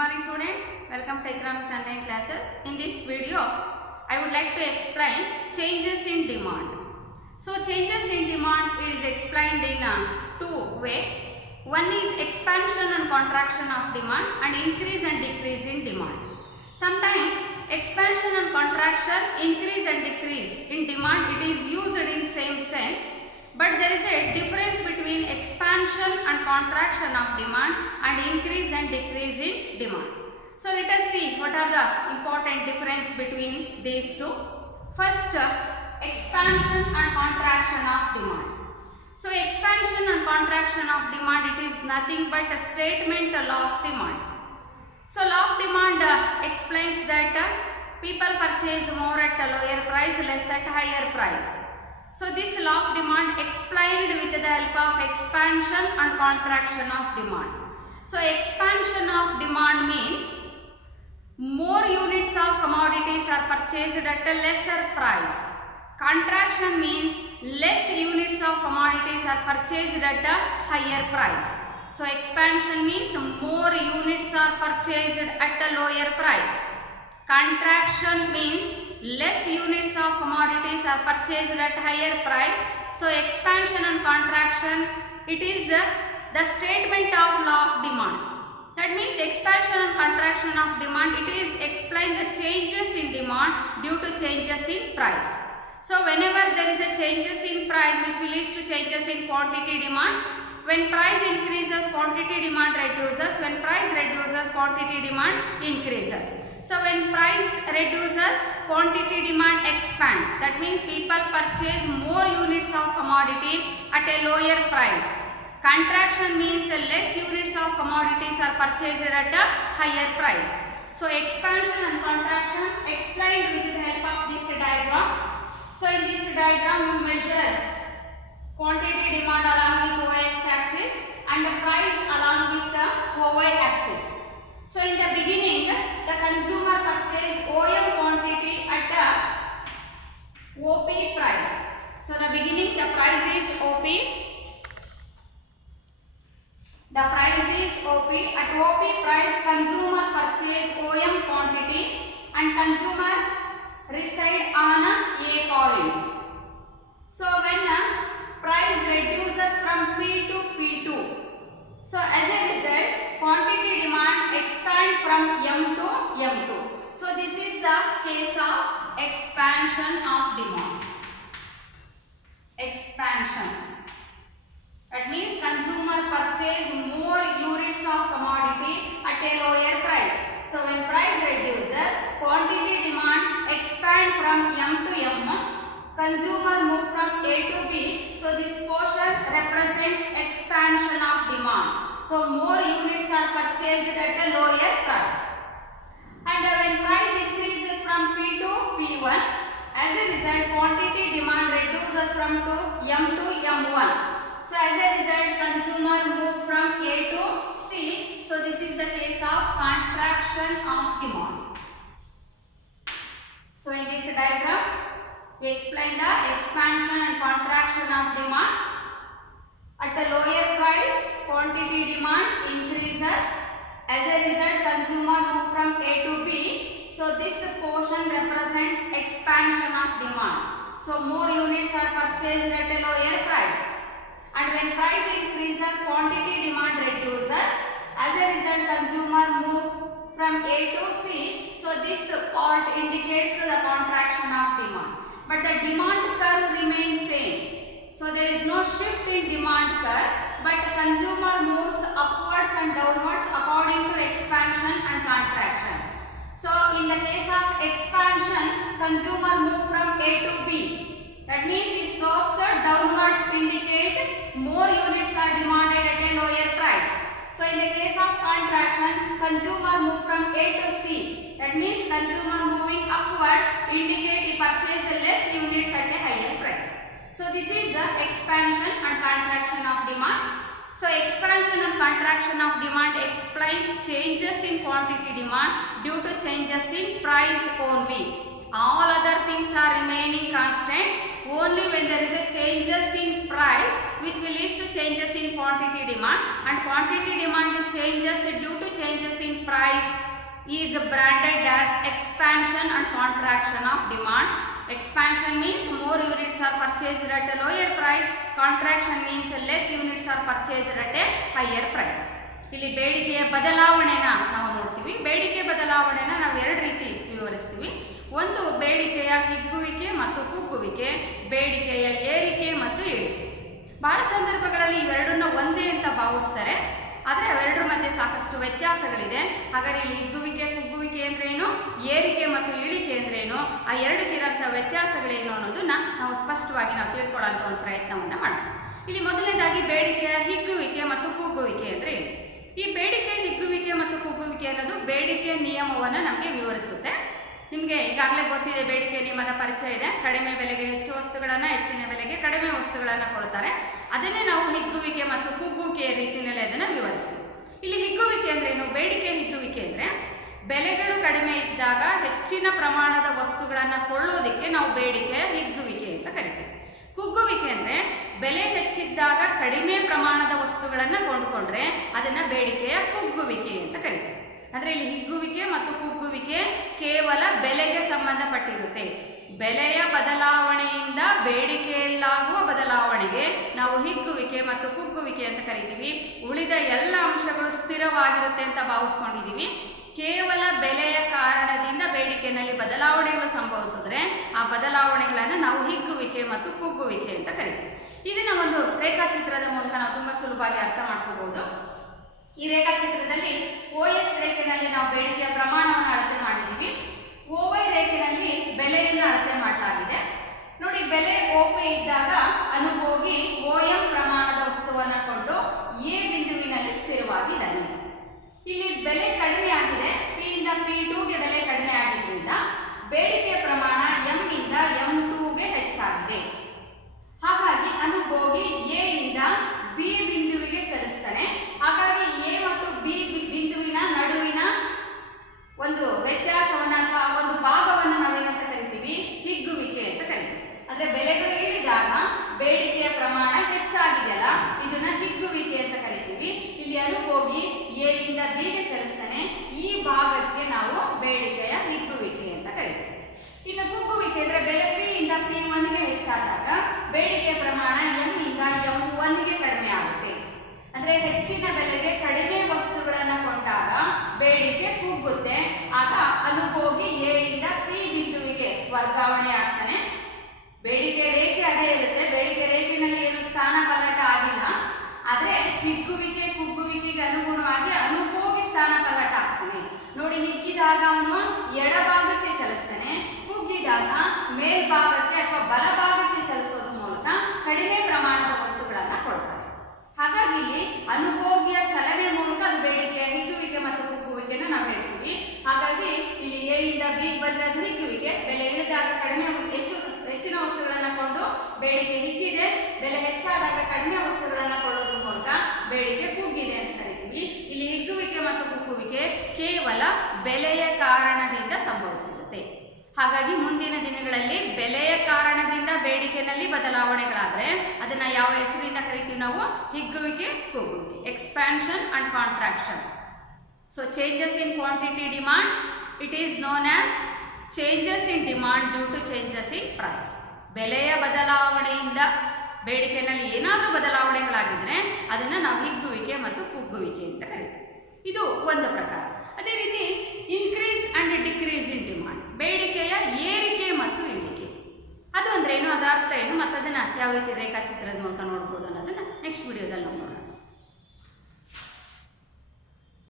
morning students, welcome to economics online classes. In this video, I would like to explain changes in demand. So changes in demand is explained in two ways. One is expansion and contraction of demand and increase and decrease in demand. Sometimes expansion and contraction, increase and decrease in demand, it is used in same sense. But there is a difference between expansion and contraction of demand and increase and decrease in demand. So let us see what are the important difference between these two. First, expansion and contraction of demand. So expansion and contraction of demand, it is nothing but a statement law of demand. So law of demand explains that people purchase more at a lower price, less at higher price. So this law of demand explained with the help of expansion and contraction of demand. So expansion of demand means more units of commodities are purchased at a lesser price. Contraction means less units of commodities are purchased at a higher price. So expansion means more units are purchased at a lower price. Contraction means less units of commodities are purchased at higher price. So expansion and contraction, it is the statement of law of demand. That means expansion and contraction of demand, it is explain the changes in demand due to changes in price. So whenever there is a changes in price which will lead to changes in quantity demand, when price increases, quantity demand reduces. When price reduces, quantity demand increases. So when price reduces, quantity demand expands. That means people purchase more units of commodity at a lower price. Contraction means less units of commodities are purchased at a higher price. So expansion and contraction explained with the help of this diagram. So in this diagram we measure quantity demand along with y-x axis and the price along with the y axis. So in the beginning, the consumer purchased OM quantity at a OP price. So the beginning the price is OP. The price is OP. At OP price, consumer purchased OM quantity and consumer reside on A point. So when price reduces from P to P2, so as a result, quantity demand expand from M to M2. So this is the case of expansion of demand. Expansion. That means consumer purchase more units of commodity at a lower price. So when price reduces, quantity demand expand from M to M. Consumer move from A to B. So this portion represents expansion of demand. So more units are purchased at a lower price. And when price increases from P to P1, as a result quantity demand reduces from M to M1. So as a result consumer move from A to C. So this is the case of contraction of demand. So in this diagram we explain the expansion and contraction of demand. At a lower price, quantity demand increases. As a result, consumer move from A to B. So this portion represents expansion of demand. So more units are purchased at a lower price. And when price increases, quantity demand reduces. As a result, consumer move from A to C. So this part indicates the contraction of demand. But the demand curve remains same. So there is no shift in demand curve, but consumer moves upwards and downwards according to expansion and contraction. So in the case of expansion, consumer move from A to B. That means his slopes downwards indicate more units are demanded at a lower price. So in the case of contraction, consumer move from A to C. That means consumer moving upwards indicate he purchase less units at a higher price. So this is the expansion and contraction of demand. So expansion and contraction of demand explains changes in quantity demand due to changes in price only. All other things are remaining constant. Only when there is a changes in price which will lead to changes in quantity demand, and quantity demand changes due to changes in price is branded as expansion and contraction of demand. Expansion means more units are purchased at a lower price. Contraction means less units are purchased at a higher price. ಇಲ್ಲಿ ಬೇಡಿಕೆಯ ಬದಲಾವಣೆನ ನಾವು ನೋಡ್ತೀವಿ. ಬೇಡಿಕೆ ಬದಲಾವಣೆನ ನಾವು ಎರಡು ರೀತಿ ವಿವರಿಸ್ತೀವಿ. ಒಂದು ಬೇಡಿಕೆಯ ಹಿಗ್ಗುವಿಕೆ ಮತ್ತು ಕುಗ್ಗುವಿಕೆ, ಬೇಡಿಕೆಯ ಏರಿಕೆ ಮತ್ತು ಇಳಿಕೆ. ಬಹಳ ಸಂದರ್ಭಗಳಲ್ಲಿ ಇವೆರಡನ್ನ ಒಂದೇ ಅಂತ ಭಾವಿಸ್ತಾರೆ, ಆದರೆ ಅವೆರಡರ ಮಧ್ಯೆ ಸಾಕಷ್ಟು ವ್ಯತ್ಯಾಸಗಳಿದೆ. ಹಾಗಾದರೆ ಇಲ್ಲಿ ಹಿಗ್ಗುವಿಕೆ ಕುಗ್ಗುವಿಕೆ ಅಂದ್ರೇನು, ಏರಿಕೆ ಮತ್ತು ಇಳಿಕೆ ಅಂದ್ರೇನು, ಆ ಎರಡಕ್ಕಿರೋಂಥ ವ್ಯತ್ಯಾಸಗಳೇನು ಅನ್ನೋದನ್ನ ನಾವು ಸ್ಪಷ್ಟವಾಗಿ ನಾವು ತಿಳ್ಕೊಳ್ಳೋಂಥ ಒಂದು ಪ್ರಯತ್ನವನ್ನು ಮಾಡೋಣ. ಇಲ್ಲಿ ಮೊದಲನೇದಾಗಿ ಬೇಡಿಕೆಯ ಹಿಗ್ಗುವಿಕೆ ಮತ್ತು ಕುಗ್ಗುವಿಕೆ ಅಂದರೆ ಏನು? ಈ ಬೇಡಿಕೆ ಹಿಗ್ಗುವಿಕೆ ಮತ್ತು ಕುಗ್ಗುವಿಕೆ ಅನ್ನೋದು ಬೇಡಿಕೆ ನಿಯಮವನ್ನು ನಮಗೆ ವಿವರಿಸುತ್ತೆ. ನಿಮಗೆ ಈಗಾಗಲೇ ಗೊತ್ತಿದೆ, ಬೇಡಿಕೆ ನಿಯಮದ ಪರಿಚಯ ಇದೆ. ಕಡಿಮೆ ಬೆಲೆಗೆ ಹೆಚ್ಚು ವಸ್ತುಗಳನ್ನು, ಹೆಚ್ಚಿನ ಬೆಲೆಗೆ ಕಡಿಮೆ ವಸ್ತುಗಳನ್ನು ಕೊಡ್ತಾರೆ. ಅದನ್ನೇ ನಾವು ಹಿಗ್ಗುವಿಕೆ ಮತ್ತು ಕುಗ್ಗುವಿಕೆಯ ರೀತಿಯಲ್ಲಿ ಅದನ್ನು ವಿವರಿಸ್ತೀವಿ. ಇಲ್ಲಿ ಹಿಗ್ಗುವಿಕೆ ಅಂದ್ರೇನು? ಬೇಡಿಕೆ ಹಿಗ್ಗುವಿಕೆ ಅಂದರೆ ಬೆಲೆಗಳು ಕಡಿಮೆ ಇದ್ದಾಗ ಹೆಚ್ಚಿನ ಪ್ರಮಾಣದ ವಸ್ತುಗಳನ್ನು ಕೊಳ್ಳೋದಕ್ಕೆ ನಾವು ಬೇಡಿಕೆಯ ಹಿಗ್ಗುವಿಕೆ ಅಂತ ಕರಿತೀವಿ. ಕುಗ್ಗುವಿಕೆ ಅಂದರೆ ಬೆಲೆ ಹೆಚ್ಚಿದ್ದಾಗ ಕಡಿಮೆ ಪ್ರಮಾಣದ ವಸ್ತುಗಳನ್ನು ಕೊಂಡುಕೊಂಡ್ರೆ ಅದನ್ನು ಬೇಡಿಕೆಯ ಕುಗ್ಗುವಿಕೆ ಅಂತ ಕರಿತೀವಿ. ಅಂದರೆ ಇಲ್ಲಿ ಹಿಗ್ಗುವಿಕೆ ಮತ್ತು ಕುಗ್ಗುವಿಕೆ ಕೇವಲ ಬೆಲೆಗೆ ಸಂಬಂಧಪಟ್ಟಿರುತ್ತೆ. ಬೆಲೆಯ ಬದಲಾವಣೆಯಿಂದ ಬೇಡಿಕೆಯಲ್ಲಾಗುವ ಬದಲಾವಣೆಗೆ ನಾವು ಹಿಗ್ಗುವಿಕೆ ಮತ್ತು ಕುಗ್ಗುವಿಕೆ ಅಂತ ಕರಿತೀವಿ. ಉಳಿದ ಎಲ್ಲ ಅಂಶಗಳು ಸ್ಥಿರವಾಗಿರುತ್ತೆ ಅಂತ ಭಾವಿಸ್ಕೊಂಡಿದ್ದೀವಿ. ಕೇವಲ ಬೆಲೆಯ ಕಾರಣದಿಂದ ಬೇಡಿಕೆಯಲ್ಲಿ ಬದಲಾವಣೆಗಳು ಸಂಭವಿಸಿದ್ರೆ ಆ ಬದಲಾವಣೆಗಳನ್ನು ನಾವು ಹಿಗ್ಗುವಿಕೆ ಮತ್ತು ಕುಗ್ಗುವಿಕೆ ಅಂತ ಕರಿತೀವಿ. ಇದನ್ನ ಒಂದು ರೇಖಾಚಿತ್ರದ ಮೂಲಕ ನಾವು ತುಂಬ ಸುಲಭವಾಗಿ ಅರ್ಥ ಮಾಡ್ಕೋಬಹುದು. ಈ ರೇಖಾಚಿತ್ರದಲ್ಲಿ OX ರೇಖೆಯಲ್ಲಿ ನಾವು ಬೇಡಿಕೆಯ ಪ್ರಮಾಣವನ್ನು ಅಳತೆ ಮಾಡಿದ್ದೀವಿ. OY ರೇಖೆಯಲ್ಲಿ ಬೆಲೆಯನ್ನು ಅಳತೆ ಮಾಡಲಾಗಿದೆ. ನೋಡಿ, ಬೆಲೆ OP ಇದ್ದಾಗ ಅನುಭೋಗಿ OM ಪ್ರಮಾಣದ ವಸ್ತುವನ್ನು ಕೊಂಡು A ಬಿಂದುವಿನಲ್ಲಿ ಸ್ಥಿರವಾಗಿದ್ದಾನೆ. ಇಲ್ಲಿ ಬೆಲೆ ಕಡಿಮೆ ಆಗಿದೆ. P ಇಂದ P2ಗೆ ಬೆಲೆ ಕಡಿಮೆ ಆಗಿದ್ದರಿಂದ ಬೇಡಿಕೆಯ ಪ್ರಮಾಣ M ಇಂದ M2ಗೆ ಹೆಚ್ಚಾಗಿದೆ. ಹಾಗಾಗಿ ಅನುಭೋಗಿ A ಇಂದ B ಬಿಂದುವಿಗೆ ಚಲಿಸ್ತಾನೆ. ಹಾಗಾಗಿ A ಮತ್ತು B ಬಿಂದುವಿನ ನಡುವಿನ ಒಂದು ವ್ಯತ್ಯಾಸವನ್ನು ಅಥವಾ ಒಂದು ಭಾಗವನ್ನು ನಾವೇನಂತ ಕರಿತೀವಿ? ಹಿಗ್ಗುವಿಕೆ ಅಂತ ಕರಿತೀವಿ. ಅಂದ್ರೆ ಬೆಲೆಗಳು ಇಳಿದಾಗ ಬೇಡಿಕೆಯ ಪ್ರಮಾಣ ಹೆಚ್ಚಾಗಿದೆಯಲ್ಲ, ಇದನ್ನ ಹಿಗ್ಗುವಿಕೆ ಅಂತ ಕರಿತೀವಿ. ಇಲ್ಲಿ ಅನುಭೋಗಿ A ಇಂದ B ಗೆ ಚಲಿಸ್ತಾನೆ. ಈ ಭಾಗಕ್ಕೆ ನಾವು ಬೇಡಿಕೆಯ ಹಿಗ್ಗುವಿಕೆ ಅಂತ ಕರಿತೀವಿ. ಇನ್ನು ಕುಗ್ಗುವಿಕೆ ಅಂದ್ರೆ ಬೆಲೆ P ಇಂದ P1ಗೆ ಹೆಚ್ಚಾದಾಗ ಬೇಡಿಕೆಯ ಪ್ರಮಾಣ M ಇಂದ M1ಗೆ ಕಡಿಮೆ ಆಗುತ್ತೆ. ಅಂದ್ರೆ ಹೆಚ್ಚಿನ ಬೆಲೆಗೆ ಕಡಿಮೆ ವಸ್ತುಗಳನ್ನು ಕೊಂಡಾಗ ಬೇಡಿಕೆ ಕುಗ್ಗುತ್ತೆ. ಆಗ ಅನುಭೋಗಿ A ಇಂದ C ಬಿಂದುವಿಗೆ ವರ್ಗಾವಣೆ ಆಗ್ತಾನೆ. ಬೇಡಿಕೆ ರೇಖೆ ಅದೇ ಇರುತ್ತೆ. ಬೇಡಿಕೆ ರೇಖೆಯಲ್ಲಿ ಏನು ಸ್ಥಾನ ಪಲ್ಲಟ ಆಗಿಲ್ಲ. ಆದ್ರೆ ಹಿಗ್ಗುವಿಕೆ ಕುಗ್ಗುವಿಕೆಗೆ ಅನುಗುಣವಾಗಿ ಅನುಭೋಗಿ ಸ್ಥಾನ ಪಲ್ಲಟ ಆಗ್ತಾನೆ. ನೋಡಿ, ಹಿಗ್ಗಿದಾಗ ಅವನು ಎಡಭಾಗಕ್ಕೆ ಚಲಿಸ್ತಾನೆ, ಕುಗ್ಗಿದಾಗ ಮೇಲ್ಭಾಗಕ್ಕೆ ಅಥವಾ ಬಲಭಾಗಕ್ಕೆ ಚಲಿಸೋದ್ರ ಮೂಲಕ ಕಡಿಮೆ ಪ್ರಮಾಣದ ವಸ್ತುಗಳನ್ನು ಕೊಡ್ತಾನೆ. ಹಾಗಾಗಿ ಇಲ್ಲಿ ಅನುಭೋಗಿಯ ಚಲನೆ ಮೂಲಕ ಅದು ಬೇಡಿಕೆಯ ಹಿಗ್ಗುವಿಕೆ ಮತ್ತು ಕುಗ್ಗುವಿಕೆನ ನಾವು ಹೇಳ್ತೀವಿ. ಹಾಗಾಗಿ ಇಲ್ಲಿ A ಇಂದ B ಬಂದ್ರೆ ಅದು ಹಿಗ್ಗುವಿಕೆ. ಬೆಲೆ ಇಳಿದಾಗ ಕಡಿಮೆ ಹೆಚ್ಚಿನ ವಸ್ತುಗಳನ್ನು ಕೊಂಡು ಬೇಡಿಕೆ ಹಿಗ್ಗಿದೆ. ಬೆಲೆ ಹೆಚ್ಚಾದಾಗ ಕಡಿಮೆ ವಸ್ತುಗಳನ್ನು ಕೊಳ್ಳೋದ್ರ ಮೂಲಕ ಬೇಡಿಕೆ ಕುಗ್ಗಿದೆ ಅಂತ ಕರಿತೀವಿ. ಇಲ್ಲಿ ಹಿಗ್ಗುವಿಕೆ ಮತ್ತು ಕುಗ್ಗುವಿಕೆ ಕೇವಲ ಬೆಲೆಯ ಕಾರಣದಿಂದ ಸಂಭವಿಸಿರುತ್ತೆ. ಹಾಗಾಗಿ ಮುಂದಿನ ದಿನಗಳಲ್ಲಿ ಬೆಲೆಯ ಕಾರಣದಿಂದ ಬೇಡಿಕೆಯಲ್ಲಿ ಬದಲಾವಣೆಗಳಾದರೆ ಅದನ್ನ ಯಾವ ಹೆಸರಿಂದ ಕರಿತೀವಿ ನಾವು? ಹಿಗ್ಗುವಿಕೆ ಕುಗ್ಗುವಿಕೆ, expansion and contraction. So changes in quantity demand, it is known as changes in demand due to changes in price. ಬೆಲೆಯ ಬದಲಾವಣೆಯಿಂದ ಬೇಡಿಕೆಯಲ್ಲಿ ಏನಾದರೂ ಬದಲಾವಣೆಗಳಾಗಿದ್ರೆ ಅದನ್ನು ನಾವು ಹಿಗ್ಗುವಿಕೆ ಮತ್ತು ಕುಗ್ಗುವಿಕೆ ಅಂತ ಕರಿತೀವಿ. ಇದು ಒಂದು ಪ್ರಕಾರ. ಅದೇ ರೀತಿ increase and decrease in demand, ಬೇಡಿಕೆಯ ಏರಿಕೆ ಮತ್ತು ಇಳಿಕೆ. ಅದು ಅಂದ್ರೆ ಏನು, ಅದರ ಅರ್ಥ ಏನು, ಮತ್ತು ಅದನ್ನು ಯಾವ ರೀತಿ ರೇಖಾಚಿತ್ರದ ಮೂಲಕ ನೋಡ್ಬೋದು